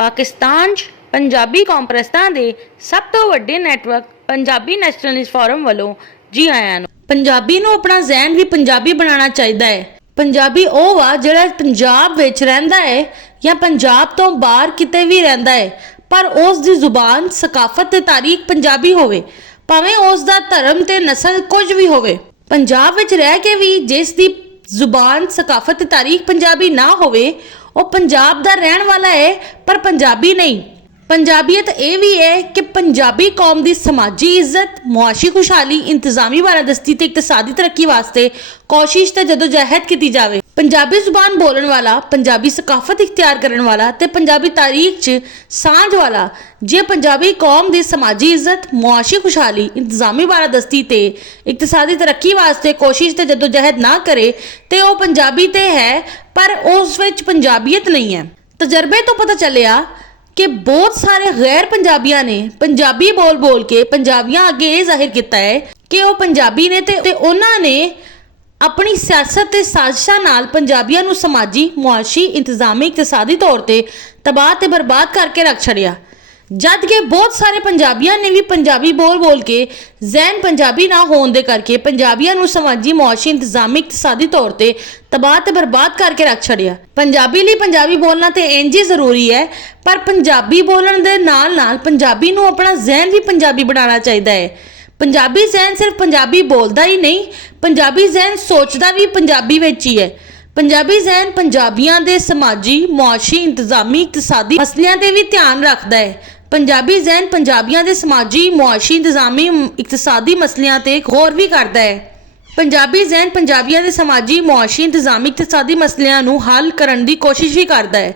पाकिस्तान 'ਚ पंजाबी कॉन्फ्रेंसां दे सब तो वड्डे नैटवर्क पंजाबी नैशनलिस्ट फोरम वालों जी आयां नूं। पंजाबी नूं अपना ज़हन भी पंजाबी बनाना चाहिदा है। पंजाबी ਉਹ ਵਾ ਜਿਹੜਾ ਪੰਜਾਬ ਵਿੱਚ ਰਹਿੰਦਾ ਹੈ ਜਾਂ ਪੰਜਾਬ ਤੋਂ ਬਾਹਰ ਕਿਤੇ ਵੀ ਰਹਿੰਦਾ ਹੈ, ਪਰ ਉਸ ਦੀ ਜ਼ੁਬਾਨ, ਸਕਾਫਤ ਤੇ ਤਾਰੀਖ ਪੰਜਾਬੀ ਹੋਵੇ, ਭਾਵੇਂ ਉਸ ਦਾ ਧਰਮ ਤੇ ਨਸਲ ਕੁਝ ਵੀ ਹੋਵੇ। ਪੰਜਾਬ ਵਿੱਚ ਰਹਿ ਕੇ ਵੀ ਜਿਸ ਦੀ ਜ਼ੁਬਾਨ, ਸਕਾਫਤ ਤੇ ਤਾਰੀਖ ਪੰਜਾਬੀ ਨਾ ਹੋਵੇ, ਉਹ ਪੰਜਾਬ ਦਾ ਰਹਿਣ ਵਾਲਾ ਹੈ ਪਰ ਪੰਜਾਬੀ ਨਹੀਂ। पंजाबीयत यह भी है कि पंजाबी कौम की समाजी इज्जत, मुआशी खुशहाली, इंतजामी बारादस्ती ते इकतसादी तरक्की वास्ते कोशिश ते जदोजहद की जाए। पंजाबी जुबान बोलन वाला, पंजाबी सकाफत इख्तियार करने वाला ते पंजाबी तारीख च सांझ वाला जे पंजाबी कौम की समाजी इज्जत, मुआशी खुशहाली, इंतजामी बारादस्ती ते इकतसादी तरक्की वास्ते कोशिश ते जदोजहद ना करे तो वह पंजाबी तो है पर उस विच पंजाबीयत नहीं है। तजर्बे तो पता चलिया कि बहुत सारे गैर पंजाबियों ने पंजाबी बोल बोल के पंजाबियों अगे ये जाहिर किया है कि वह पंजाबी ने ते उन्होंने अपनी सियासत ते साजिशा नाल पंजाबियों नूं समाजी, मुआशी, इंतजामी, इकतसादी तौर पर तबाह ते बर्बाद करके रख छड़िया। जद कि बहुत सारे पंजाबियों ने भी पंजाबी बोल बोल के जहन पंजाबी ना होने दे करके पंजाबियों नूं समाजी, मुआशी, इंतजामी, इकतसादी तौर पर तबाह ते बर्बाद करके रख छड़िया। पंजाबी लिए पंजाबी बोलना तो इंज ही जरूरी है, पर पंजाबी बोलन दे नाल नाल पंजाबी नूं अपना जहन भी पंजाबी बनाना चाहिए है। पंजाबी जहन सिर्फ पंजाबी बोलता ही नहीं, पंजाबी जहन सोचता भी पंजाबी विच ही है। पंजाबी जहन पंजाबियों के समाजी, मुआशी, इंतजामी, इकतसादी मसलियां ते भी ध्यान रखता है। पंजाबी जहन पंजाबियों के समाजी, मुआशी, इंतजामी, इकतसादी मसलियां ते गौर भी करता है। पंजाबी जहन पंजाबियों के समाजी, मुआशी, इंतजामी, इकतसादी मसलियां नूं हल करने की कोशिश भी करता है।